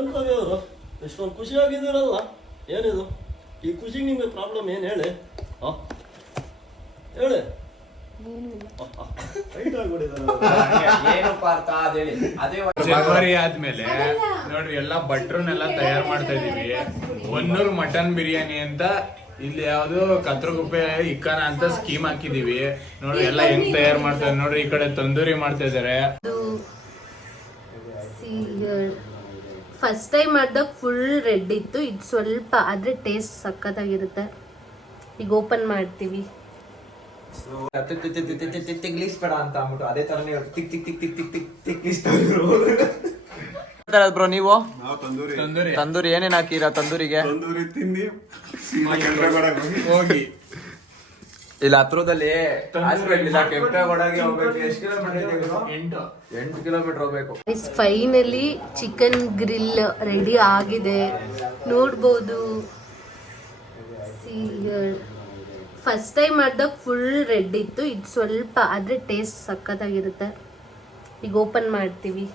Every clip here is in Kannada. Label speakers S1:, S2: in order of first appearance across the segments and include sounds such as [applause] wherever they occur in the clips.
S1: ಅವರು ಎಷ್ಟೊಂದು ಖುಷಿಯಾಗಿದ್ದೀರಲ್ಲ? ಏನಿದು? ಈ ಖುಷಿಗೆ ನಿಮಗೆ ಪ್ರಾಬ್ಲಮ್ ಏನು ಹೇಳಿ? ಹಾಂ ಹೇಳಿ.
S2: ಅದೇಳಿ ಅದೇ
S3: ಜನವರಿ ಆದ್ಮೇಲೆ ನೋಡ್ರಿ ಎಲ್ಲಾ ಭಟ್ರನ್ನೆಲ್ಲ ತಯಾರು ಮಾಡ್ತಾ ಇದೀವಿ ಒನ್ನೂರು ಮಟನ್ ಬಿರಿಯಾನಿ ಅಂತ ಇಲ್ಲಿ ಯಾವ್ದು ಕತ್ರಗುಪ್ಪೆ ಇಕ್ಕನ ಅಂತ ಸ್ಕೀಮ್ ಹಾಕಿದೀವಿ ನೋಡ್ರಿ ಎಲ್ಲ ಹೆಂಗ್ ತಯಾರು ಮಾಡ್ತಾರೆ ನೋಡ್ರಿ ಈ ಕಡೆ ತಂದೂರಿ ಮಾಡ್ತಾ ಇದಾರೆ
S4: ಫಸ್ಟ್ ಟೈಮ್ ಮಾಡಿದಾಗ ಫುಲ್ ರೆಡ್ ಇತ್ತು. ಇದು ಸ್ವಲ್ಪ ಆದರೆ ಟೇಸ್ಟ್ ಸಖತ್ತಾಗಿರುತ್ತೆ. ಈಗ ಓಪನ್ ಮಾಡ್ತೀವಿ.
S2: ತಿಗ್ಲಿಸ್ಬೇಡ ಅಂತ ಅಂದ್ಬಿಟ್ಟು ಅದೇ ತರನೇ ತಿಕ್ ತಿಕ್ ತಿಕ್ ತಿಕ್ ತಿಕ್ ತಿಕ್ ತಿಕ್ಲಿಸ್ ಬ್ರೋ ನೀವು?
S5: ತಂದೂರಿ
S3: ತಂದೂರಿ.
S2: ತಂದೂರಿ ಏನೇನ್ ಹಾಕಿರಾ ತಂದೂರಿಗೆ?
S5: ಹೋಗಿ.
S2: ಇಲ್ಲ ಹತ್ರದಲ್ಲಿ ಹಾಸ್ಪಿಟಲ್ ಇಲ್ಲ ಕೆಂಪೇಗೌಡಗೆ ಹೋಗ್ಬೇಕು. ಎಷ್ಟು ಕಿಲೋಮೀಟರ್ ಗುರು?
S3: ಎಂಟು.
S2: ಎಂಟು ಕಿಲೋಮೀಟರ್ ಹೋಗ್ಬೇಕು.
S4: ಫೈನಲಿ ಚಿಕನ್ ಗ್ರಿಲ್ ರೆಡಿ ಆಗಿದೆ. ನೋಡ್ಬೋದು. ಫಸ್ಟ್ ಟೈಮ್ ಮಾಡಿದಾಗ ಫುಲ್ ರೆಡ್ ಇತ್ತು. ಇದು ಸ್ವಲ್ಪ ಆದರೆ ಟೇಸ್ಟ್ ಸಕ್ಕತ್ತಾಗಿರುತ್ತೆ ಈಗ ಓಪನ್ ಮಾಡ್ತೀವಿ.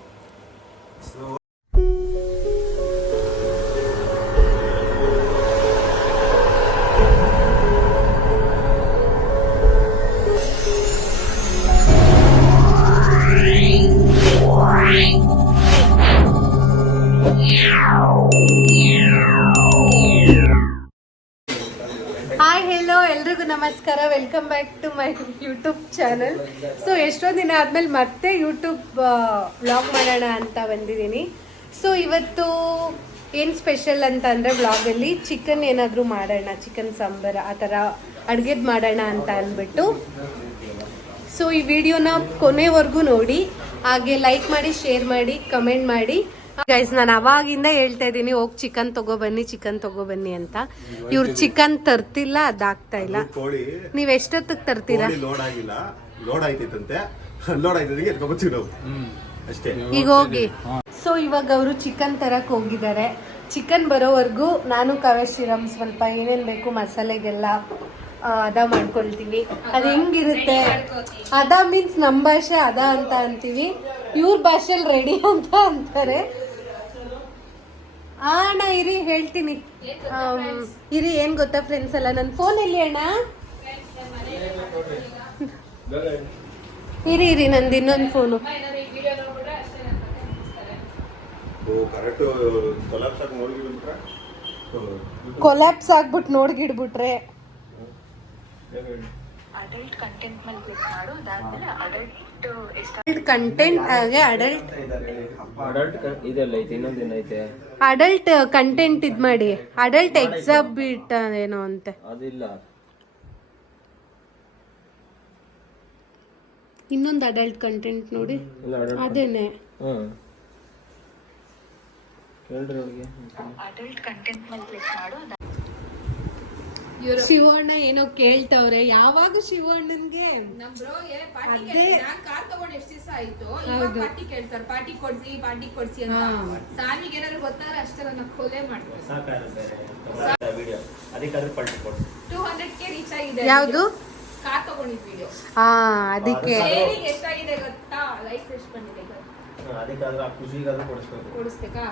S4: ಮೈ ಯೂಟ್ಯೂಬ್ ಚಾನಲ್ ಸೊ ಎಷ್ಟೋ ದಿನ ಆದಮೇಲೆ ಮತ್ತೆ ಯೂಟ್ಯೂಬ್ ಬ್ಲಾಗ್ ಮಾಡೋಣ ಅಂತ ಬಂದಿದ್ದೀನಿ. ಸೊ ಇವತ್ತು ಏನು ಸ್ಪೆಷಲ್ ಅಂತ ಅಂದರೆ ವ್ಲಾಗಲ್ಲಿ ಚಿಕನ್ ಏನಾದರೂ ಮಾಡೋಣ ಚಿಕನ್ ಸಾಂಬಾರು, ಆ ಥರ ಅಡುಗೆದು ಮಾಡೋಣ ಅಂತ ಅಂದ್ಬಿಟ್ಟು. ಸೊ ಈ ವಿಡಿಯೋನ ಕೊನೆವರೆಗೂ ನೋಡಿ. ಹಾಗೆ ಲೈಕ್ ಮಾಡಿ ಶೇರ್ ಮಾಡಿ ಕಮೆಂಟ್ ಮಾಡಿ. ಗೈಸ್ ನಾನು ಅವಾಗಿಂದ ಹೇಳ್ತಾ ಇದ್ದೀನಿ ಹೋಗಿ ಚಿಕನ್ ತಗೊಬನ್ನಿ ಚಿಕನ್ ತಗೊಬನ್ನಿ ಅಂತ. ಇವ್ರು ಚಿಕನ್ ತರ್ತಿಲ್ಲ ಅದಾಗ್ತಾ ಇಲ್ಲ. ನೀವ್ ಎಷ್ಟೊತ್ತಿಗೆ ತರ್ತೀರಾ?
S5: ಲೋಡ್ ಆಗಿಲ್ಲ. ಲೋಡ್ ಆಯ್ತಿತ್ತಂತೆ. ಲೋಡ್ ಆಯ್ತಿದ್ದಕ್ಕೆ ಎತ್ಕೊಬತ್ತೀವಿ ನಾವು. ಅಷ್ಟೇ.
S4: ಈಗ ಹೋಗಿ. ಸೊ ಇವಾಗ ಅವರು ಚಿಕನ್ ತರಕ್ ಹೋಗಿದ್ದಾರೆ. ಚಿಕನ್ ಬರೋವರೆಗೂ ನಾನು ಕಾವ್ಯ ಶ್ರೀರಾಮ್ ಸ್ವಲ್ಪ ಏನೇನ್ ಬೇಕು ಮಸಾಲೆಗೆಲ್ಲ ಅದ ಮಾಡ್ಕೊಳ್ತೀವಿ ಅದು ಹೆಂಗಿರುತ್ತೆ? ಅದ ಮೀನ್ಸ್ ನಮ್ಮ ಭಾಷೆ ಅದ ಅಂತ ಅಂತೀವಿ. ಇವ್ರ ಭಾಷೆಲಿ ರೆಡಿ ಅಂತ ಅಂತಾರೆ. ಅಣ್ಣ ಇರಿ ಹೇಳ್ತೀನಿ. ಇರಿ ಏನ್ ಗೊತ್ತಾ ಫ್ರೆಂಡ್ಸ್ ಅಲ್ಲ ನನ್ನ ಫೋನ್ ಎಲ್ಲಿ ಅಣ್ಣ? ಇರಿ ಇರಿ ನಂದು ಇನ್ನೊಂದು ಫೋನು
S5: ಓ ಕರೆಕ್ಟ್ ಕೊಲಾಪ್ಸ್ ಆಗಿ ನೋಡಿ ಬಿಟ್ರೆ
S4: ಕೊಲ್ಯಾಪ್ಸ್ ಆಗ್ಬಿಟ್ಟು ನೋಡ್ಗಿಡ್ಬಿಟ್ರೆ ಅಡಲ್ಟ್ ಕಂಟೆಂಟ್ ಹಾಗೆ ಅಡಲ್ಟ್
S2: ಇದೆಲ್ಲ ಐತೆ ಇನ್ನೊಂದಿನ ಐತೆ.
S4: ಅಡಲ್ಟ್ ಕಂಟೆಂಟ್ ಇದ್ ಮಾಡಿ. ಅಡಲ್ಟ್ ಎಕ್ಸಾಬಿಟ್ ಏನೋ ಅಂತೆ.
S2: ಅದಿಲ್ಲ.
S4: ಇನ್ನೊಂದು ಅಡಲ್ಟ್ ಕಂಟೆಂಟ್ ನೋಡಿ. ಅದೇನೆ.
S2: ಮೇಲೆ ಕ್ಲಿಕ್ ಅವ್ರಿಗೆ
S4: ಶಿವಣ್ಣ ಏನೋ ಕೇಳ್ತವ್ರೆ. ಯಾವಾಗ ಶಿವಣ್ಣನ್ಗೆ? ಅದೇ.
S6: ಕಾರ್ ತಗೊಂಡ್ ಎಷ್ಟ್ ದಿವಸ ಆಯ್ತು? ಇವಾಗ ಪಾರ್ಟಿ ಕೇಳ್ತಾರೆ. ಪಾರ್ಟಿ ಕೊಡ್ಸಿ ಪಾರ್ಟಿ ಕೊಡ್ಸಿ ಅಂತ. ಸಾಮಿಗೆ ಏನಾದ್ರು ಗೊತ್ತಾದ್ರೆ ಅಷ್ಟೇ ನನ್ನ ಕೊಲೆ ಮಾಡ್ಬೋದು ಟೂ ಹಂಡ್ರೆಡ್ ಕೆ ರೀಚ್ ಆಗಿದೆ
S4: ಯಾವ್ದು?
S6: ಕಾರ್ ತಗೊಂಡಿದ್ ವಿಡಿಯೋ
S4: ಹಾ ಅದಕ್ಕೆ.
S6: ಶೇರಿಂಗ್ ಎಷ್ಟಾಗಿದೆ ಗೊತ್ತಾ? ಲೈಫ್ ಎಷ್ಟು ಬಂದಿದೆ ಗೊತ್ತಾ?
S1: ಅದಕ್ಕಾದ್ರೆ ಆ ಖುಷಿಗಾದ್ರೂ ಕೊಡಿಸ್ಬೇಕು.
S6: ಕೊಡಿಸ್ಬೇಕಾ?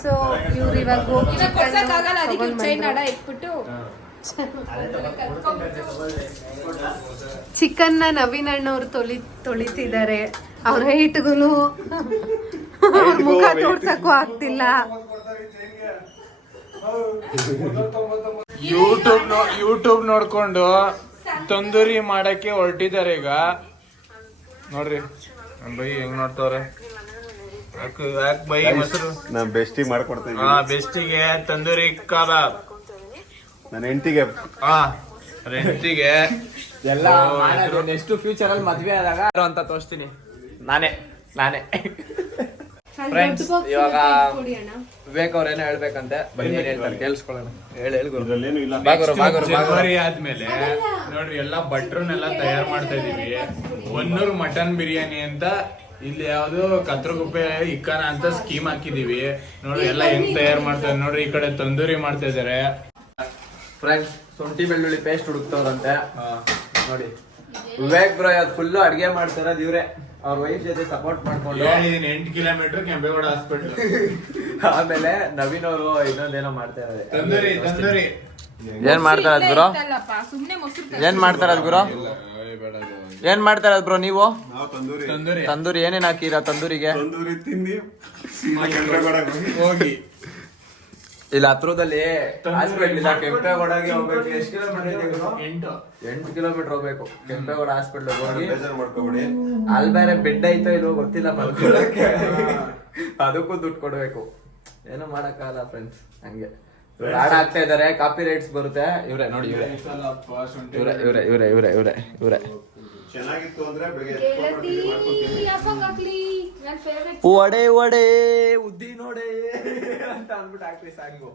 S4: ಸೊ ಇವ್ರು ಇವಾಗ ಹೋಗಿ
S6: ಇವಾಗ ಕೊಡ್ಸಕ್ಕಾಗಲ್ಲ ಅದಕ್ಕೆ ಚೈನ್ ಅಡ ಇಟ್ಬಿಟ್ಟು.
S4: ಚಿಕನ್ನ ನವೀನ್ ಅಣ್ಣವ್ರು ತೊಳಿ ತೊಳಿತಿದ್ದಾರೆ. ಅವ್ರ ಹೈಟ್ಗುನು ಅವ್ರ ಮುಖ ತೋರ್ಸಕ್ಕೂ ಆಗ್ತಿಲ್ಲ.
S3: ಯೂಟ್ಯೂಬ್ ಯೂಟ್ಯೂಬ್ ನೋಡ್ಕೊಂಡು ತಂದೂರಿ ಮಾಡಕ್ಕೆ ಹೊರಟಿದ್ದಾರೆ ಈಗ. ನೋಡ್ರಿ ನಮ್ ಬೈ ಹೆಂಗ್ ನೋಡ್ತಾವ್ರೆ. ಯಾಕೆ ಯಾಕೆ ಬೈ ಮೊಸರು
S5: ನಾನು ಬೆಸ್ಟಿಗೆ
S3: ಬೆಸ್ಟಿಗೆ ತಂದೂರಿ ಕಬಾಬ್.
S5: ನನ್ನ ಹೆಂಡತಿಗೆ.
S3: ರೆಂಟಿಗೆ
S2: ಎಲ್ಲ ನೆಕ್ಸ್ಟ್ ಫ್ಯೂಚರ್ ಅಲ್ಲಿ ಮದ್ವೆ ಆದಾಗ ಯಾರು ಅಂತ ತೋರಿಸ್ತೀನಿ. ನಾನೇ ನಾನೇ. ಫ್ರೆಂಡ್ಸ್ ಇವಾಗ ವಿವೇಕ್ ಅವ್ರ ಏನೋ ಹೇಳ್ಬೇಕಂತೆ? ಬನ್ನಿ ಏನ್ ಹೇಳ್ತಾರೆ ಕೇಳಿಸ್ಕೊಳ್ಳೋಣ. ಹೇಳಿ ಹೇಳಿ ಗುರು
S5: ಇಲ್ಲ.
S2: ಬಾಗುರು ಬಾಗುರು ಬಾಗುರು.
S3: ಜನವರಿ ಆದ್ಮೇಲೆ ನೋಡ್ರಿ ಎಲ್ಲಾ ಭಟ್ರನ್ನೆಲ್ಲ ತಯಾರು ಮಾಡ್ತಾ ಇದೀವಿ. ಒನ್ನೂರು ಮಟನ್ ಬಿರಿಯಾನಿ ಅಂತ ಇಲ್ಲಿ ಯಾವ್ದು ಕತ್ರಗುಪ್ಪೆ ಇಕ್ಕನ ಅಂತ ಸ್ಕೀಮ್ ಹಾಕಿದೀವಿ. ನೋಡ್ರಿ ಎಲ್ಲ ಹೆಂಗ್ ತಯಾರು ಮಾಡ್ತಾರೆ ನೋಡ್ರಿ ಈ ಕಡೆ ತಂದೂರಿ ಮಾಡ್ತಾ ಇದಾರೆ
S2: ಫ್ರೆಂಡ್ಸ್ ಶುಂಠಿ ಬೆಳ್ಳುಳ್ಳಿ ಪೇಸ್ಟ್ ಹುಡುಕ್ತವ್ರಂತೆ. ನೋಡಿ. ವಿವೇಕ್ ಬ್ರೋ ಅದು ಫುಲ್ ಅಡ್ಗೆ ಮಾಡ್ತಾರದ್ ಇವ್ರೆ. ಅವ್ರ ವೈಫ್ ಜೊತೆ ಸಪೋರ್ಟ್ ಮಾಡ್ಕೊಂಡು.
S3: ಎಂಟು ಕಿಲೋಮೀಟರ್ ಕೆಂಪೇಗೌಡ ಹಾಸ್ಪಿಟಲ್ [laughs]
S2: ಆಮೇಲೆ ನವೀನ್ ಅವರು ಇನ್ನೊಂದೇನೋ ಮಾಡ್ತಾ
S3: ತಂದೂರಿ
S2: ಇದ್ದಾರೆ
S3: ತಂದೂರಿ.
S2: ಏನ್ ಮಾಡ್ತಾರ ಗುರು? ಏನ್ ಮಾಡ್ತಾರ ಗುರು? ಏನ್ ಮಾಡ್ತಾರ ಬ್ರೋ ನೀವು?
S5: ತಂದೂರಿ.
S3: ತಂದೂರಿ.
S2: ತಂದೂರಿ ಏನೇನ್ ಹಾಕಿರ ತಂದೂರಿಗೆ?
S5: ತಂದೂರಿ ಹೋಗಿ.
S2: ಇಲ್ಲ ಹತ್ರದಲ್ಲಿ ಹಾಸ್ಪಿಟಲ್ ಇಲ್ಲ ಕೆಂಪೇಗೌಡಗೆ ಹೋಗ್ಬೇಕು. ಎಷ್ಟು ಕಿಲೋಮೀಟರ್?
S3: ಎಂಟು.
S2: ಎಂಟು ಕಿಲೋಮೀಟರ್ ಹೋಗ್ಬೇಕು. ಕೆಂಪೇಗೌಡ ಹಾಸ್ಪಿಟಲ್ ಹೋಗಿ.
S5: ಮಾಡ್ಕೊಬಿಡಿ.
S2: ಅಲ್ಲಿ ಬೇರೆ ಬೆಡ್ ಐತೋ ಇಲ್ವೋ ಗೊತ್ತಿಲ್ಲ ಮಲ್ಕೊಳ್ಳೋಕೆ ಅದಕ್ಕೂ. ದುಡ್ಡು ಕೊಡ್ಬೇಕು. ಏನು ಮಾಡಕ್ಕಾಗಲ್ಲ ಫ್ರೆಂಡ್ಸ್ ಹಂಗೆ. ಹಾಡ್ ಆಗ್ತಾ ಇದಾರೆ ಕಾಪಿ ರೈಟ್ಸ್ ಬರುತ್ತೆ. ಇವ್ರೆ ನೋಡಿ ಇವ್ರೆ. ಇವ್ರೆ ಇವ್ರೆ ಇವ್ರೆ ಇವ್ರೆ ಇವ್ರೆ ಇವ್ರೆ
S5: ಚೆನ್ನಾಗಿತ್ತು ಅಂದ್ರೆ
S2: ಒಡೆ ಒಡೆ ಉದ್ದಿ ಹಾಕ್ರಿ ಸಾಂಗು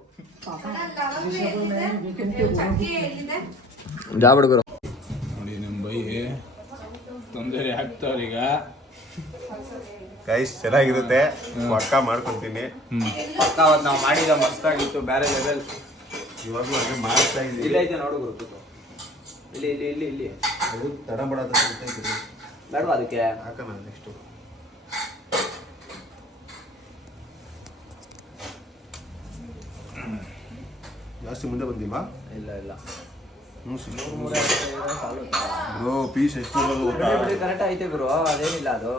S6: ಚಕ್ಕೆ ಎಲ್ಲಿದೆ
S2: ಜಾ ಹುಡುಗರು
S3: ನೋಡಿ ನಮ್ಮ ಬೈ ತೊಂದರೆ ಆಗ್ತಾವ್ರೀಗ
S5: ಗೈಸ್ ಚೆನ್ನಾಗಿರುತ್ತೆ. ಪಕ್ಕ ಮಾಡ್ಕೊಂತೀನಿ
S2: ಪಕ್ಕ ಅವತ್ತು ನಾವು ಮಾಡಿದ ಮಸ್ತಾಗಿತ್ತು ಬೇರೆ ಲೆವೆಲ್
S5: ಇವಾಗ್ಲೂ ಹಂಗೆ ಮಾಡ್ತಾ
S2: ಇಲ್ಲಿ
S5: ಇಲ್ಲ
S2: ಐತೆ ನೋಡು ಗುರು ಇಲ್ಲಿ ಇಲ್ಲಿ ಇಲ್ಲಿ ಇಲ್ಲಿ.
S5: ಅದು ತಡ ಬಡ
S2: ಬೇಡವಾ ಅದಕ್ಕೆ.
S5: ಹಾಕೋಣ ನೆಕ್ಸ್ಟು ಜಾಸ್ತಿ ಮುಂದೆ ಬಂದಿಲ್ವಾ?
S2: ಇಲ್ಲ ಇಲ್ಲ.
S5: ಹ್ಞೂ ಬ್ರೋ ಪೀಸ್ ಎಷ್ಟು
S2: ಕರೆಕ್ಟ್ ಐತೆ ಗುರು ಅದೇನಿಲ್ಲ ಅದು.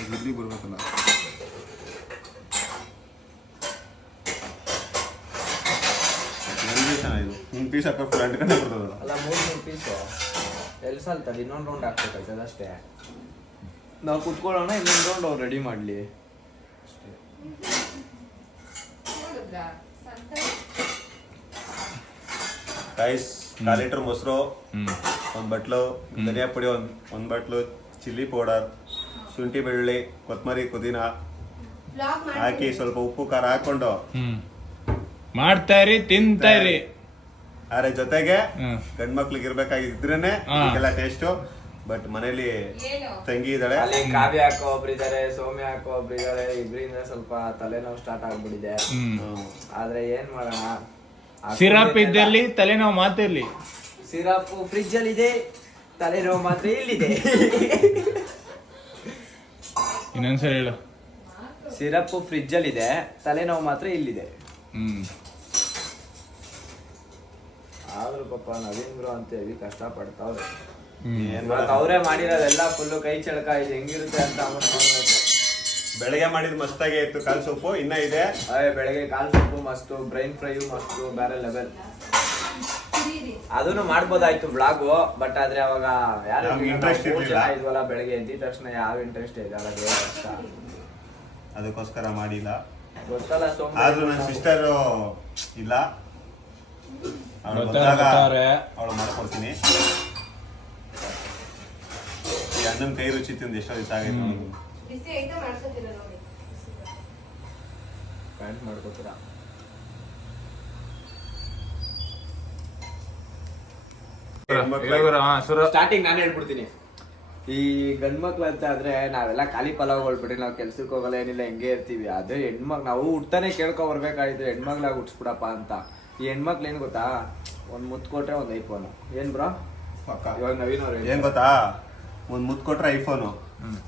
S5: ಇಲ್ಲಿ ಬರ್ಬೇಕಲ್ಲ ಚೆನ್ನಾಗಿದು ಒಂದು ಪೀಸ್ ಹಾಕೋ ಫ್ರಂಟ್ ಕಡೆ ಬರ್ತದಲ್ಲ
S2: ಅಲ್ಲ ಮೂರು ಮೂರು ಪೀಸು ಎಲ್ಲಿ ಸಲ್ತದೆ ಇನ್ನೊಂದು ರೌಂಡ್ ಹಾಕ್ಬೇಕಾಯ್ತದೆ ಅಷ್ಟೇ. ನಾವು ಕುತ್ಕೊಳ್ಳೋಣ ಇನ್ನೊಂದು ರೌಂಡ್ ಅವ್ರು ರೆಡಿ ಮಾಡಲಿ.
S6: ನೋಡಿದ್ರಾ?
S5: ರೈಸ್ ಕಾಲು ಲೀಟ್ರ್ ಮೊಸರು. ಒಂದು ಬಟ್ಲು ಧನಿಯಾ ಪುಡಿ ಒಂದು ಒಂದು ಬಟ್ಲು ಚಿಲ್ಲಿ ಪೌಡರ್ ಶುಂಠಿ ಬೆಳ್ಳುಳ್ಳಿ ಕೊತ್ತಂಬರಿ ಪುದೀನ ಹಾಕಿ ಸ್ವಲ್ಪ ಉಪ್ಪು ಖಾರ ಹಾಕೊಂಡು
S3: ಮಾಡ್ತಾರಿ ತಿಂತಾರಿ. ಇರಿ ತಿಂತಾ ಇರಿ
S5: ಆದ್ರೆ ಜೊತೆಗೆ
S3: ಹ್ಮ್.
S5: ಗಂಡ್ ಮಕ್ಳಿಗೆ ಇರ್ಬೇಕಾಗಿದ್ರೇನೆ ಎಲ್ಲ ಟೇಸ್ಟು ಬಟ್ ಮನೇಲಿ
S6: ಏನು?
S5: ತಂಗಿ ಇದ್ದಾಳೆ.
S2: ಅಲ್ಲಿ ಕಾವ್ಯ ಹಾಕೋ ಒಬ್ರಿದ್ದಾರೆ ಸೌಮ್ಯ ಹಾಕೋ ಒಬ್ರಿದ್ದಾರೆ ಇಬ್ಬರಿಂದ ಸ್ವಲ್ಪ ತಲೆನೋವು ಸ್ಟಾರ್ಟ್ ಆಗ್ಬಿಟ್ಟಿದೆ.
S3: ಹ್ಮ್.
S2: ಆದ್ರೆ ಏನ್ ಮಾಡೋಣ?
S3: ಸಿರಪ್ ಇದ್ದಲ್ಲಿ ತಲೆನೋವು ಇರ್ಲಿ.
S2: ಸಿರಪ್ ಫ್ರಿಜ್ ಅಲ್ಲಿ ಇದೆ ತಲೆನೋವು ಮಾತ್ರ ಇಲ್ಲಿದೆ.
S3: ಇನ್ನೊಂದ್ಸರಿ ಹೇಳು.
S2: ಸಿರಪ್ ಫ್ರಿಜ್ ಅಲ್ಲಿ ಇದೆ ತಲೆನೋವು ಮಾತ್ರ ಇಲ್ಲಿದೆ.
S3: ಹ್ಮ್.
S2: ಆದ್ರೂ ಪಾಪ ನವೀನ್ ಗುರು ಅಂತ ಹೇಳಿ ಕಷ್ಟ ಪಡ್ತಾವ್ರೆ? ಅವರೇ ಮಾಡಿರೋದೆಲ್ಲ ಫುಲ್ಲು ಕೈ ಚಳಕ ಇದು ಹೆಂಗಿರುತ್ತೆ ಅಂತ
S5: ಬೆಳಗ್ಗೆ ಮಾಡಿದ್ ಮಸ್ತಾಗೆ ಇತ್ತು ಕಾಲ್ ಸೊಪ್ಪು ಇನ್ನ ಇದೆ.
S2: ಅದೇ ಬೆಳಗ್ಗೆ ಕಾಲ್ ಸೊಪ್ಪು ಮಸ್ತು ಬ್ರೈನ್ ಫ್ರೈಯು ಮಸ್ತು ಬೇರೆ ಲೆವೆಲ್ ಅದನ್ನು ಮಾಡ್ಬೋದಾಯ್ತು ಬ್ಲಾಗು ಬಟ್ ಆದ್ರೆ ಅವಾಗ ಯಾರು
S5: ಇಂಟ್ರೆಸ್ಟ್.
S2: ಇದ್ವಲ್ಲ ಬೆಳಗ್ಗೆ ಎದ್ದಿದ ತಕ್ಷಣ ಯಾವ ಇಂಟ್ರೆಸ್ಟ್ ಇದೆ ಅಲ್ಲ
S5: ಅದಕ್ಕೋಸ್ಕರ ಮಾಡಿಲ್ಲ.
S2: ಗೊತ್ತಲ್ಲ
S5: ಆದ್ರೂ ನನ್ನ ಸಿಸ್ಟರ್ ಇಲ್ಲ. ಬಂದಾಗ. ಅವಳು ಮಾಡ್ಕೊಡ್ತೀನಿ. ಈ ಅಣ್ಣನ ಕೈ ರುಚಿ ತಿಂದು ಎಷ್ಟೋ ದಿವಸ ಆಗೈತೆ.
S4: ಬಿಸಿ ಐತೆ ನೋಡಿ.
S2: ಪ್ಯಾಂಟ್ ಮಾಡ್ಕೋತೀರಾ?
S3: ಇವ್ರು, ಹಾ, ಸುರ.
S2: ಸ್ಟಾರ್ಟಿಂಗ್ ನಾನು ಹೇಳ್ಬಿಡ್ತೀನಿ. ಈ ಗಂಡ್ ಮಕ್ಳು ಅಂತ ಆದ್ರೆ ನಾವೆಲ್ಲ ಖಾಲಿ ಪಲಾವ್ಗಳ್ಬಿಟ್ರಿ ನಾವು ಕೆಲ್ಸಕ್ಕೆ ಹೋಗಲ್ಲ ಏನಿಲ್ಲ ಹೆಂಗೆ ಇರ್ತೀವಿ. ಅದೇ ಹೆಣ್ಮಕ್ ನಾವು ಹುಟ್ತಾನೆ ಕೇಳ್ಕೊ ಬರ್ಬೇಕಾಯ್ತು. ಹೆಣ್ಮಕ್ಳಾಗ ಹುಟ್ಸ್ಬಿಡಪ್ಪ ಅಂತ. ಈ ಹೆಣ್ಮಕ್ಳು ಏನ್ ಗೊತ್ತಾ? ಒಂದ್ ಮುತ್ ಕೊಟ್ರೆ ಒಂದ್ ಐಫೋನ್. ಏನ್ ಬ್ರೋ?
S5: ಪಕ್ಕ.
S2: ಇವಾಗ ನವೀನ್ ಅವ್ರು
S5: ಏನ್ ಗೊತ್ತಾ? ಒಂದ್ ಮುತ್ ಕೊಟ್ರೆ ಐಫೋನು.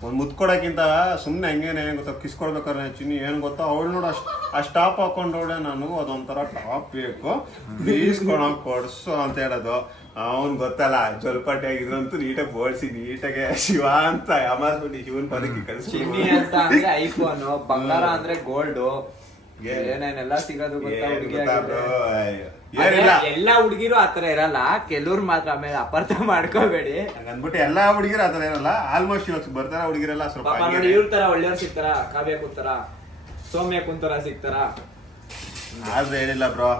S5: ಒಂದ್ ಮುತ್ ಸುಮ್ಮನೆ ಸುಮ್ನೆ ಹಂಗೇನೆ ಏನ್ ಗೊತ್ತಾ ಕಿಸ್ಕೊಡ್ಬೇಕಾದ್ರೆ ಚಿನ್ನಿ ಏನ್ ಗೊತ್ತಾ ಅವಳು ನೋಡು ಅಷ್ಟ್ ಅಷ್ಟ್ ಟಾಪ್ ಹಾಕೊಂಡೋಡೆ ನಾನು ಅದೊಂಥರ ಟಾಪ್ ಬೇಕು. ಬೀಸ್ಕೊಳಕ್ ಕೊಡ್ಸು ಅಂತ ಹೇಳೋದು. ಅವನ್ ಗೊತ್ತಲ್ಲ ಜೊಲ್ಪಟ್ಟೆ ಆಗಿದ್ರಂತೂ ನೀಟಾಗಿ ಬೋಳ್ಸಿ ನೀಟಾಗೆ ಶಿವ ಅಂತ ಯಾಮಾರ್ಸ್ಬಿಟ್ಟು ಶಿವನ್ ಪದಕ್ಕೆ
S2: ಚಿನ್ನಿ
S5: ಕಳ್ಸಿ
S2: ಅಂತ ಅಂದ್ರೆ ಐಫೋನ್ ಬಂಗಾರ ಅಂದ್ರೆ ಗೋಲ್ಡ್? ಏನೇನೆಲ್ಲ ಸಿಗೋದು ಗೊತ್ತಾ.
S5: ಏನಿಲ್ಲ.
S2: ಎಲ್ಲ ಹುಡುಗಿರು ಆತರ ಇರಲ್ಲ ಕೆಲವ್ರು ಮಾತ್ರ ಆಮೇಲೆ ಅಪರ್ಥ ಮಾಡ್ಕೋಬೇಡಿ.
S5: ಅಂದ್ಬಿಟ್ಟು ಎಲ್ಲಾ ಹುಡುಗಿರು ಆತರ ಇರಲ್ಲ ಆಲ್ಮೋಸ್ಟ್ ಇವಾಗ ಬರ್ತಾರ ಹುಡುಗಿರೆಲ್ಲ ಸ್ವಲ್ಪ
S2: ಪಾಪ
S5: ಹಂಗೇನೆ.
S2: ನೋಡಿ ಇವ್ರ ತರ ಒಳ್ಳೆಯವ್ರು ಸಿಗ್ತಾರ ಕಾವ್ಯ ಕೂತರ ಸೌಮ್ಯ ಕುಂತಾರ ಸಿಗ್ತಾರ?
S5: ಆದ್ರೆ ಏನಿಲ್ಲ ಬ್ರೋ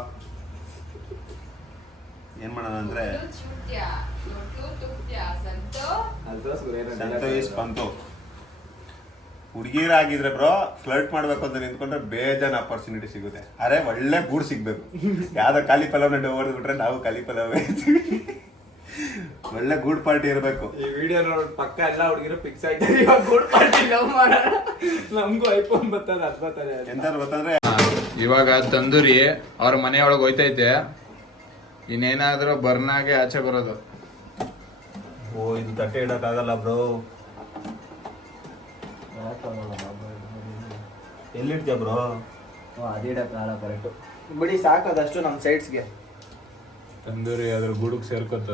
S5: ಏನ್ ಮಾಡೋಣ ಅಂದ್ರೆ? ಸಂತೋಷ್ ಪಂತು. ಹುಡುಗಿರಾಗಿದ್ರೆ ಬ್ರೋ ಫ್ಲರ್ಟ್ ಮಾಡ್ಬೇಕು ಅಂತ ನಿಂತ್ಕೊಂಡ್ರೆ ಬೇಜಾನ್ ಅಪರ್ಚುನಿಟಿ ಸಿಗುತ್ತೆ. ಅರೆ ಒಳ್ಳೆ ಗೂಡ್ ಸಿಗ್ಬೇಕು. ಯಾವ್ದೋ ಖಾಲಿ ಪಲಾವ್ ಹೊಡೆದು ಬಿಟ್ರೆ ನಾವು ಖಾಲಿ ಪಲಾವ್ ಒಳ್ಳೆ ಗೂಡ್ ಪಾರ್ಟಿ ಇರಬೇಕು.
S2: ಈ ವಿಡಿಯೋ ನೋಡ್ ಪಕ್ಕ ಎಲ್ಲ ಹುಡುಗಿರು ಫಿಕ್ಸ್ ಆಯ್ತಾರೆ. ಇವಾಗ ಗುಡ್ ಪಾರ್ಟಿ ಲವ್ ಮಾಡೋಣ ನಮಗೂ ಐಫೋನ್ ಬರ್ತದೆ ಅದ್ ಬರ್ತದೆ ಎಂತಾರು
S5: ಎಂತ ಗೊತ್ತಂದ್ರೆ
S3: ಇವಾಗ ತಂದೂರಿ ಅವ್ರ ಮನೆಯೊಳಗೆ ಹೋಯ್ತೈತೆ ಇನ್ನೇನಾದ್ರೂ ಬರ್ನಾಗೆ ಆಚೆ ಬರೋದು.
S5: ಓ ಇದು ತಟ್ಟೆ ಇಡಕ್ಕಾಗಲ್ಲ ಬ್ರೋ ಎಲ್ಲಿಡ್ತೀಯ ಬ್ರೋ
S2: ಅದಿಡಕ್ಕಾಗಲ್ಲ ಕರೆಕ್ಟು ಬಿಡಿ ಸಾಕದಷ್ಟು ನಮ್ಮ ಸೈಡ್ಸ್ಗೆ
S3: ತಂದೂರಿ ಅದ್ರ ಗೂಡಕ್ಕೆ ಸೇರ್ಕೊತ.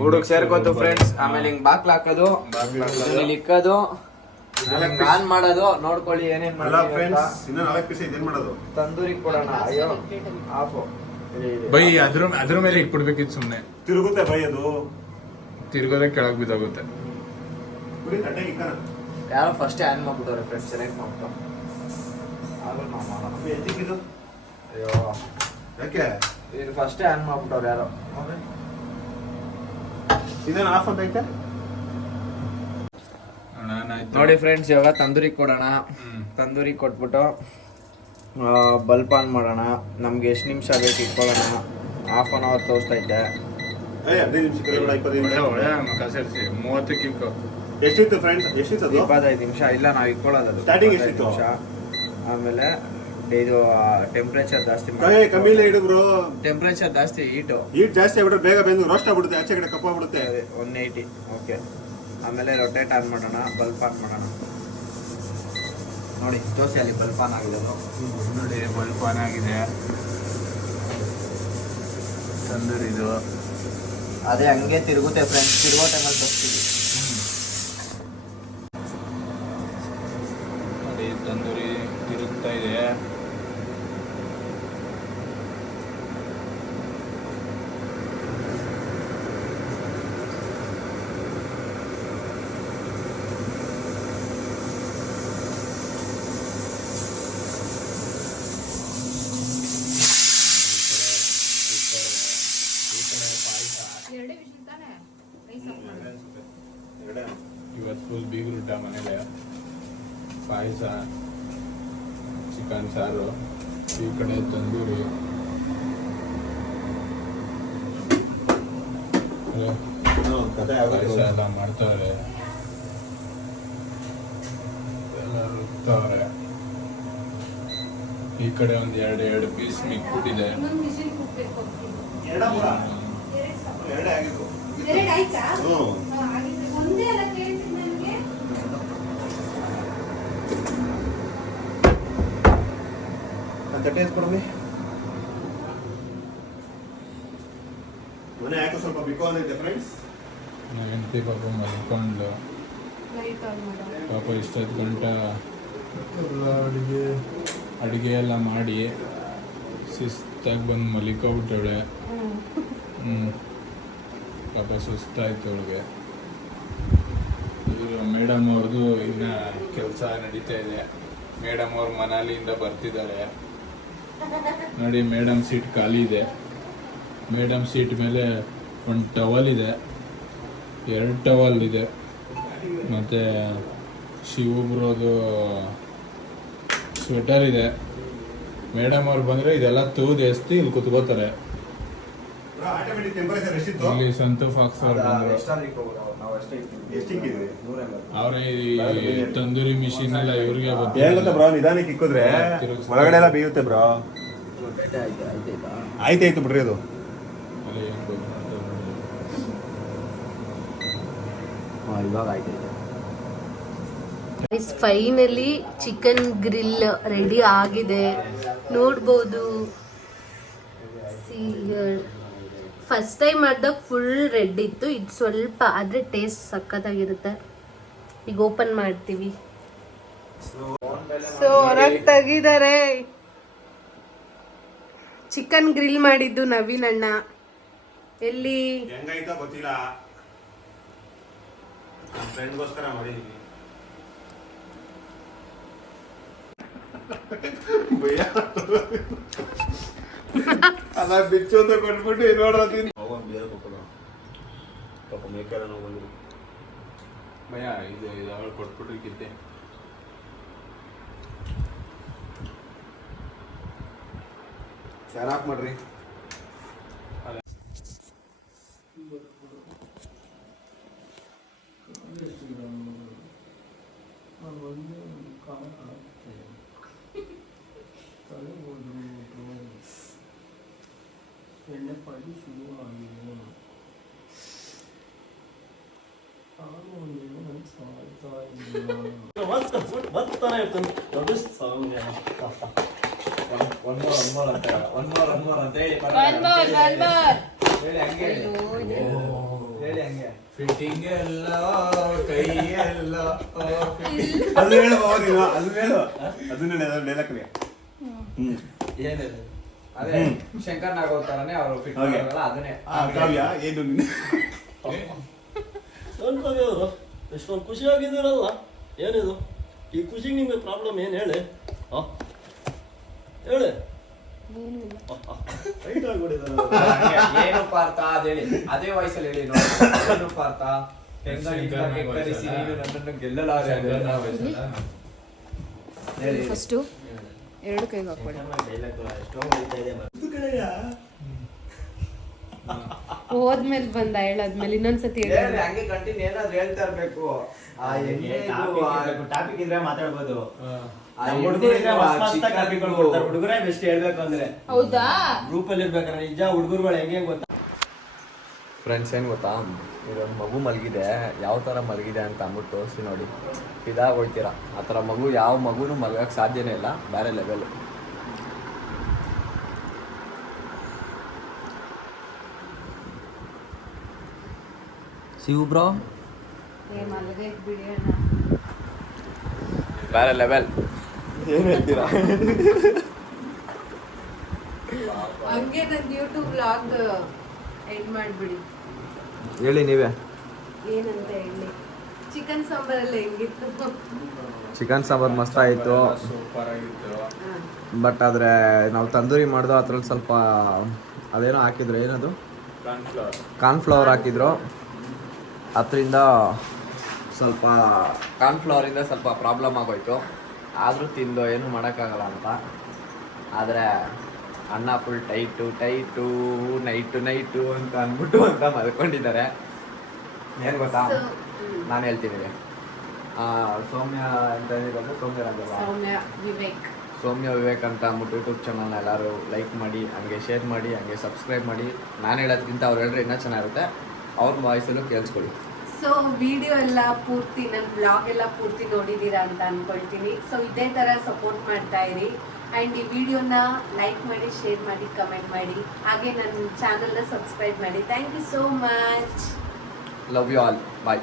S2: ಗೂಡಕ್ಕೆ ಸೇರ್ಕೋತು ಫ್ರೆಂಡ್ಸ್ ಆಮೇಲೆ ಹಿಂಗ್ ಬಾಕ್ಲ ಹಾಕೋದು. ಇಲ್ಲಿ ಇಕ್ಕೋದು. ಆನ್ ಮಾಡೋದು. ನೋಡ್ಕೊಳ್ಳಿ ಏನೇನ್
S5: ಅಲ್ಲ
S2: ಮಾಡ್ತೀವಿ ಅಂತ.
S5: ಫ್ರೆಂಡ್ಸ್ ಇನ್ನ ನಾಲ್ಕು ಪೀಸ್ ಇದೇನ್ ಮಾಡೋದು?
S2: ತಂದೂರಿ ಕೊಡೋಣ. ಅಯ್ಯೋ ಆಫು.
S3: ಬೈ ಅದ್ರ ಅದ್ರ ಮೇಲೆ ಇಟ್ಬಿಡ್ಬೇಕಿತ್ತು ಸುಮ್ಮನೆ
S5: ತಿರುಗುತ್ತೆ ಬೈ ಅದು.
S3: ತಿರ್ಗೋದೇ ಕೆಳಗೆ ಬಿದ್ದೋಗುತ್ತೆ.
S2: ಯಾರೋ ಫಸ್ಟ್ ಆನ್ ಮಾಡ್ಬಿಟ್ಟವ್ರೆ ಫ್ರೆಂಡ್ಸ್ ಸೆಲೆಕ್ಟ್ ಮಾಡ್ಬಿಟ್ಟು. ಆಗಲ್ಲ ನಾವು ಮಾಡೋಣ
S5: ಎತ್ತಿಕ್ಕಿದು
S2: ಅಯ್ಯೋ.
S5: ಯಾಕೆ?
S2: ಇದು ಫಸ್ಟ್ ಆನ್ ಮಾಡ್ಬಿಟ್ಟವ್ರು ಯಾರೋ.
S5: ಇದೇನು ಆಫ್ ಅಂತ ಐತೆ
S2: ನೋಡಿ ಫ್ರೆಂಡ್ಸ್ ಇವಾಗ ತಂದೂರಿ ಕೊಡೋಣ. ತಂದೂರಿ ಕೊಟ್ಬಿಟ್ಟು ಬಲ್ಪ್ ಆನ್ ಮಾಡೋಣ. ನಮ್ಗೆ ಎಷ್ಟು ನಿಮಿಷ ಬೇಕು ಇಟ್ಕೊಳ್ಳೋಣ. ಹಾಫ್ ಅನ್ ಅವರ್ ತೋರಿಸ್ತೈತೆ
S5: ಏ ಎಷ್ಟಿತ್ತು ಫ್ರೆಂಡ್ಸ್ ಎಷ್ಟಿತ್ತು ಅದು?
S2: ಇಪ್ಪತ್ತೈದು ನಿಮಿಷ. ಇಲ್ಲ ನಾವು ಇಟ್ಕೊಳ್ಳೋದು ಅದು.
S5: Starting
S2: ಇಪ್ಪತ್ತೈದು
S5: ಎಷ್ಟಿತ್ತು?
S2: ನಿಮಿಷ. ಆಮೇಲೆ ಇದು ಟೆಂಪ್ರೇಚರ್ ಜಾಸ್ತಿ
S5: ಕಮ್ಮಿ ಕಮ್ಮಿಲೇ ಇಡು ಬ್ರೋ
S2: ಟೆಂಪ್ರೇಚರ್ ಜಾಸ್ತಿ ಹೀಟ್
S5: ಹೀಟ್ ಜಾಸ್ತಿ ಆಗ್ಬಿಟ್ರೆ ಬೇಗ ಬೆಂದು ರೋಸ್ಟ್ ಆಗ್ಬಿಡುತ್ತೆ ಆಚೆ ಕಡೆ ಕಪ್ಪಾಗ್ಬಿಡುತ್ತೆ
S2: ಒನ್ ಏಯ್ಟಿ ಓಕೆ ಆಮೇಲೆ ರೊಟೇಟ್ ಆನ್ ಮಾಡೋಣ ಬಲ್ಪ್ ಆನ್ ಮಾಡೋಣ. ನೋಡಿ ದೋಸೆ ಅಲ್ಲಿ ಬಲ್ಪ್ ಆನ್ ಆಗಿದೆ ಅದು.
S3: ನೋಡಿ ಬಲ್ಪ್ ಆನ್ ಆಗಿದೆ. ತಂದೂರಿದು
S2: ಅದೇ ಹಂಗೆ ತಿರುಗುತ್ತೆ ಫ್ರೆಂಡ್ಸ್ ತಿರುಗೋ ಟೈಮಲ್ಲಿ ಬರ್ತೀವಿ
S3: ನೋಡಿ ತಂದೂರಿ ತಿರುಗ್ತಾ ಇದೆ
S6: ಎರಡೇ ವಿಷಯ ತಾನೆ ರೈಸ್ ಆಫ್ ಮಾಡು
S3: ಇವತ್ತು ಬೀಗ್ರುಟ ಮನೇಲೆ ಪಾಯಸ ಚಿಕನ್ ಸಾರು ಈ ಕಡೆ ತಂದೂರಿ ಪಾಯಸ ಎಲ್ಲ ಮಾಡ್ತಾರೆ ಎಲ್ಲ ರುಬ್ತಾವ್ರೆ ಈ ಕಡೆ ಒಂದ್ ಎರಡು ಎರಡು ಪೀಸ್ ಮಿಕ್ಬಿಟ್ಟಿದೆ
S5: ಎರಡೇ ಆಗಿದ್ದು
S6: ಎರಡು ಆಯ್ತಾ?
S5: ಹ್ಞೂ.
S6: ಹಾ, ಆಗಿದ್ರೆ ಒಂದೇ ಅಲ್ಲ ಕೇಳ್ತಿದ್ ನನಗೆ
S5: ಆ ತಟ್ಟೆ ಎತ್ಕೊಡಮ್ಮಿ ಮನೆ ಯಾಕೆ ಸ್ವಲ್ಪ ಬಿಕೋ ಅಂದೈತೆ ಫ್ರೆಂಡ್ಸ್
S3: ನನ್ನ ಹೆಂಡತಿ ಪಾಪ ಮಲ್ಕೊಂಡು.
S4: ಲೈಟ್ ಆನ್ ಮಾಡೋ
S3: ಪಾಪ ಇಷ್ಟೊತ್ತು ಗಂಟ ಅಡುಗೆ. ಅಡುಗೆ ಎಲ್ಲ ಮಾಡಿ ಶಿಸ್ತಾಗಿ ಬಂದು ಮಲಿಕೊಬಿಟ್ಟವಳೆ. ಹ್ಞೂ ಪಾಪ ಸುಸ್ತಾಯಿತು ಅವಳಿಗೆ ಈಗ ಮೇಡಮ್ ಅವ್ರದ್ದು ಇನ್ನ ಕೆಲಸ ನಡೀತಾ ಇದೆ. ಮೇಡಮ್ ಅವ್ರು ಮನಾಲಿಯಿಂದ ಬರ್ತಿದ್ದಾರೆ. ನೋಡಿ, ಮೇಡಮ್ ಸೀಟ್ ಖಾಲಿ ಇದೆ. ಮೇಡಮ್ ಸೀಟ್ ಮೇಲೆ ಒಂದು ಟವಲ್ ಇದೆ. ಎರಡು ಟವಲ್ ಇದೆ. ಮತ್ತು ಶಿವಬ್ರೋದು ಸ್ವೆಟರ್ ಇದೆ. ಮೇಡಮ್ ಅವ್ರು ಬಂದರೆ ಇದೆಲ್ಲ ತೂದು ಎಸ್ತಿ ಇಲ್ಲಿ ಕುತ್ಕೋತಾರೆ. ಇಲ್ಲಿ ಸಂತು ಫಾಕ್ಸ್ ಅವ್ರು ಬಂದರು.
S5: ಎಷ್ಟು ಹಿಂಗಿದೆ?
S3: ಅವರೇ ಈ ತಂದೂರಿ ಮಿಷಿನ್ ಎಲ್ಲ ಇವ್ರಿಗೆ
S5: ಏನ್ ಗೊತ್ತಾ ಬ್ರೋ ನಿಧಾನಕ್ಕೆ ಇಕ್ಕಿದ್ರೆ ಒಳಗಡೆ ಎಲ್ಲ ಬೇಯುತ್ತೆ ಬ್ರೋ ಆಯ್ತಾಯ್ತು ಬಿಡ್ರಿ ಅದು.
S2: ಇವಾಗ
S4: ಫೈನಲಿ ಚಿಕನ್ ಗ್ರಿಲ್ ರೆಡಿ ಆಗಿದೆ. ನೋಡ್ಬೋದು. ಫಸ್ಟ್ ಟೈಮ್ ಮಾಡಿದಾಗ ಫುಲ್ ರೆಡ್ ಇತ್ತು. ಇದು ಸ್ವಲ್ಪ ಆದರೆ ಟೇಸ್ಟ್ ಸಕ್ಕತ್ತಾಗಿರುತ್ತೆ ಈಗ ಓಪನ್ ಮಾಡ್ತೀವಿ. ಸೊ ಹೊರಗೆ ತೆಗಿದಾರೆ ಚಿಕನ್ ಗ್ರಿಲ್ ಮಾಡಿದ್ದು ನವೀನ್ ಅಣ್ಣ. ಎಲ್ಲಿ?
S5: ಹೆಂಗಾಯ್ತೋ ಅಲ್ಲ ಬಿಚ್ಚು ಅಂತ ಕೊಟ್ಬಿಟ್ಟು
S3: ಇದು ನೋಡ್ರತೀನಿ ಭಯ ಕೊಟ್ಬಿಟ್ಟು ಕಿತ್ತೆ.
S5: ಚೆನ್ನಾಗಿ ಮಾಡ್ರಿ.
S3: ಒಂದು படி சிவமாயும்
S5: ಅದು ಹೇಳುವ ಅದು ಹೇಳುವ ಅದನ್ನ ಡೈಲಾಕ್ ಹ್ಮ್
S1: ಏನಿಲ್ಲ
S2: ಅದೇ ಶಂಕರ್ ನಾಗವ್ ತರನೇ ಅವರು ಫಿಟ್. ಮಾಡೋಲ್ಲ ಅದನ್ನೇ.
S5: ಆ ಕಾವ್ಯ ಏನು
S1: ಅವರು? ಎಷ್ಟೊಂದು ಖುಷಿಯಾಗಿದ್ದೀರಲ್ಲ. ಏನಿದು? ಈ ಖುಷಿಗೆ ನಿಮಗೆ ಪ್ರಾಬ್ಲಮ್ ಏನು ಹೇಳಿ? ಆ? ಹೇಳಿ.
S5: ರೈಟ್ ಆಗ್ಬಿಟ್ಟಿದ್ದಾರೆ
S2: ಹಂಗೆ, ಏನು ಪಾರ್ಥ? ಅದ್ ಹೇಳಿ. ಅದೇ ವಯಸ್ಸಲ್ಲಿ ಹೇಳಿ ನೋಡಿ. ಏನು ಪಾರ್ಥ? ನೀನು ನನ್ನನ್ನು ಗೆಲ್ಲಲಾರೆ ಅಂತ. ಹೇಳಿ.
S6: ಫಸ್ಟು ಎರಡು ಕೈಗೆ ಹಾಕೊಳ್ಳಿ
S4: ಹೋದ್ಮೇಲೆ ಬಂದ ಹೇಳಾದ್ಮೇಲೆ ಇನ್ನೊಂದ್ಸತಿ
S2: ಹಂಗೆ ಕಂಟಿನ್ಯೂ ಏನಾದ್ರು ಹೇಳ್ತಾ ಇರ್ಬೇಕು. ಆ ಎಣ್ಣೆಗೂ, ಆ-
S7: ಟಾಪಿಕ್ ಇದ್ರೆ ಮಾತಾಡ್ಬೋದು. ಹುಡುಗರು ಬೆಸ್ಟ್ ಹೇಳ್ಬೇಕು ಅಂದ್ರೆ.
S6: ಹೌದಾ?
S7: ಗ್ರೂಪ್ ಅಲ್ಲಿ ಇರ್ಬೇಕಾದ್ರೆ ನಿಜ ಹುಡುಗರುಗಳು ಹೆಂಗೆ ಗೊತ್ತಾ?
S2: ಫ್ರೆಂಡ್ಸ್ ಏನ್ ಗೊತ್ತಾ? ಇದೊಂದು ಮಗು ಮಲಗಿದೆ. ಯಾವ ತರ ಮಲಗಿದೆ ಅಂತ ಅಂದ್ಬಿಟ್ಟು ತೋರಿಸಿ ನೋಡಿ. ಇದಾಗ ಹೋಗ್ತೀರಾ ಆ ಥರ ಮಗು ಯಾವ ಮಗುನೂ ಮಲಗಕ್ಕೆ ಸಾಧ್ಯನೇ ಇಲ್ಲ. ಬೇರೆ ಲೆವೆಲ್ ಶಿವ್ ಬ್ರೋ ಬೇರೆ ಲೆವೆಲ್ ಏನು ಹೇಳ್ತೀರಾ?
S4: ಹಂಗೆ ನಂದು ಯೂಟ್ಯೂಬ್ ಬ್ಲಾಗ್ ಎಂಡ್ ಮಾಡಿಬಿಡಿ.
S2: ಹೇಳಿ ನೀವೇ.
S4: ಏನಂತ ಹೇಳಿ. ಚಿಕನ್ ಸಾಂಬಾರೆಲ್ಲ ಹೆಂಗಿತ್ತು?
S2: ಚಿಕನ್ ಸಾಂಬಾರು ಮಸ್ತ್ ಆಯ್ತು.
S3: ಸೂಪರ್ ಆಗಿತ್ತು
S2: ಬಟ್ ಆದರೆ ನಾವು ತಂದೂರಿ ಮಾಡ್ದೋ ಅದ್ರಲ್ಲಿ ಸ್ವಲ್ಪ ಅದೇನೋ ಹಾಕಿದ್ರು ಏನದು?
S3: ಕಾರ್ನ್ಫ್ಲವರ್
S2: ಹಾಕಿದ್ರು. ಅದರಿಂದ ಸ್ವಲ್ಪ ಕಾರ್ನ್ಫ್ಲವರಿಂದ ಸ್ವಲ್ಪ ಪ್ರಾಬ್ಲಮ್ ಆಗೋಯ್ತು. ಆದರೂ ತಿಂದು ಏನು ಮಾಡೋಕ್ಕಾಗಲ್ಲ ಅಂತ. ಆದರೆ ಅನ್ನ full tight tight night night ಅಂತ ಅಂದ್ಬಿಟ್ಟು ಅಂತ ಮಲ್ಕೊಂಡಿದ್ದಾರೆ. ಏನು ಗೊತ್ತಾ. ನಾನು ಹೇಳ್ತೀನಿ ಸೌಮ್ಯ ಅಂತ ಹೇಳಿದ್ರೆ ಸೌಮ್ಯ ರಾಜ
S4: ಸೌಮ್ಯ ವಿವೇಕ್.
S2: ಸೌಮ್ಯ ವಿವೇಕ್ ಅಂತ ಅಂದ್ಬಿಟ್ಟು ಯೂಟ್ಯೂಬ್ ಚಾನಲ್ನ ಎಲ್ಲರೂ ಲೈಕ್ ಮಾಡಿ ಹಂಗೆ ಶೇರ್ ಮಾಡಿ ಹಂಗೆ ಸಬ್ಸ್ಕ್ರೈಬ್ ಮಾಡಿ. ನಾನು ಹೇಳೋದ್ಕಿಂತ ಅವ್ರು ಹೇಳಿದ್ರೆ ಇನ್ನೂ ಚೆನ್ನಾಗಿರುತ್ತೆ. ಅವ್ರ ವಾಯ್ಸಲ್ಲೂ ಕೇಳಿಸ್ಕೊಳ್ಳಿ.
S4: ಸೊ ವಿಡಿಯೋ ಎಲ್ಲ ಪೂರ್ತಿ ನನ್ನ ಬ್ಲಾಗ್ ಎಲ್ಲ ಪೂರ್ತಿ ನೋಡಿದ್ದೀರಾ ಅಂತ ಅಂದ್ಕೊಳ್ತೀನಿ ಸೊ ಇದೇ ಥರ ಸಪೋರ್ಟ್ ಮಾಡ್ತಾ ಇರಿ. ಆ್ಯಂಡ್ ಈ ವಿಡಿಯೋನ ಲೈಕ್ ಮಾಡಿ ಶೇರ್ ಮಾಡಿ ಕಮೆಂಟ್ ಮಾಡಿ. ಹಾಗೆ ನನ್ನ ಚಾನಲ್ನ ಸಬ್ಸ್ಕ್ರೈಬ್ ಮಾಡಿ. Thank you so much
S2: love you all bye